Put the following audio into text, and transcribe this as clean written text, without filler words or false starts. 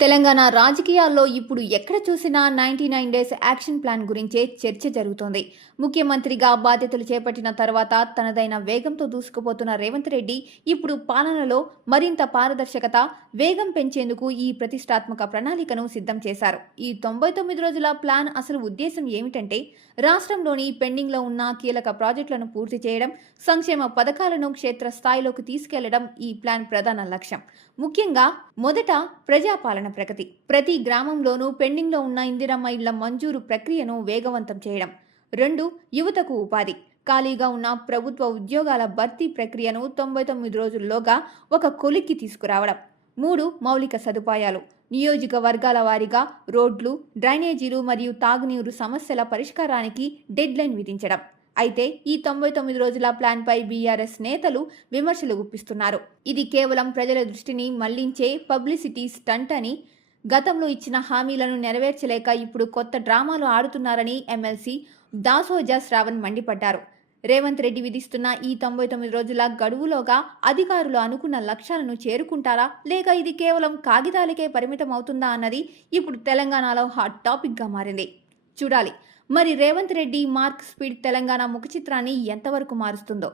తెలంగాణ రాజకీయాల్లో ఇప్పుడు ఎక్కడ చూసినా 99 డేస్ యాక్షన్ ప్లాన్ గురించే చర్చ జరుగుతోంది. ముఖ్యమంత్రిగా బాధ్యతలు చేపట్టిన తర్వాత తనదైన వేగంతో దూసుకుపోతున్న రేవంత్ రెడ్డి ఇప్పుడు పాలనలో మరింత పారదర్శకత, వేగం పెంచేందుకు ఈ ప్రతిష్టాత్మక ప్రణాళికను సిద్ధం చేశారు. ఈ 99 రోజుల ప్లాన్ అసలు ఉద్దేశం ఏమిటంటే రాష్ట్రంలోని పెండింగ్లో ఉన్న కీలక ప్రాజెక్టులను పూర్తి చేయడం, సంక్షేమ పథకాలను క్షేత్రస్థాయిలోకి తీసుకెళ్లడం ఈ ప్లాన్ ప్రధాన లక్ష్యం. ముఖ్యంగా మొదట ప్రజాపాలన ప్రగతి. ప్రతి గ్రామంలోనూ పెండింగ్లో ఉన్న ఇందిరమ్మ ఇళ్ల మంజూరు ప్రక్రియను వేగవంతం చేయడం. 2. యువతకు ఉపాధి. ఖాళీగా ఉన్న ప్రభుత్వ ఉద్యోగాల భర్తీ ప్రక్రియను 99 రోజుల్లోగా ఒక కొలిక్కి తీసుకురావడం. 3. మౌలిక సదుపాయాలు. నియోజకవర్గాల వారీగా రోడ్లు, డ్రైనేజీలు మరియు తాగునీరు సమస్యల పరిష్కారానికి డెడ్లైన్ విధించడం. అయితే ఈ 99 రోజుల ప్లాన్పై బీఆర్ఎస్ నేతలు విమర్శలు గుప్పిస్తున్నారు. ఇది కేవలం ప్రజల దృష్టిని మళ్లించే పబ్లిసిటీ స్టంట్ అని, గతంలో ఇచ్చిన హామీలను నెరవేర్చలేక ఇప్పుడు కొత్త డ్రామాలు ఆడుతున్నారని ఎమ్మెల్సీ దాసోజా శ్రావణ్ మండిపడ్డారు. రేవంత్ రెడ్డి విధిస్తున్న ఈ 99 రోజుల గడువులోగా అధికారులు అనుకున్న లక్ష్యాలను చేరుకుంటారా, లేక ఇది కేవలం కాగితాలకే పరిమితం అవుతుందా అన్నది ఇప్పుడు తెలంగాణలో హాట్ టాపిక్గా మారింది. చూడాలి మరి రేవంత్ రెడ్డి మార్క్ స్పీడ్ తెలంగాణ ముఖ చిత్రాన్ని ఎంతవరకు మారుస్తుందో.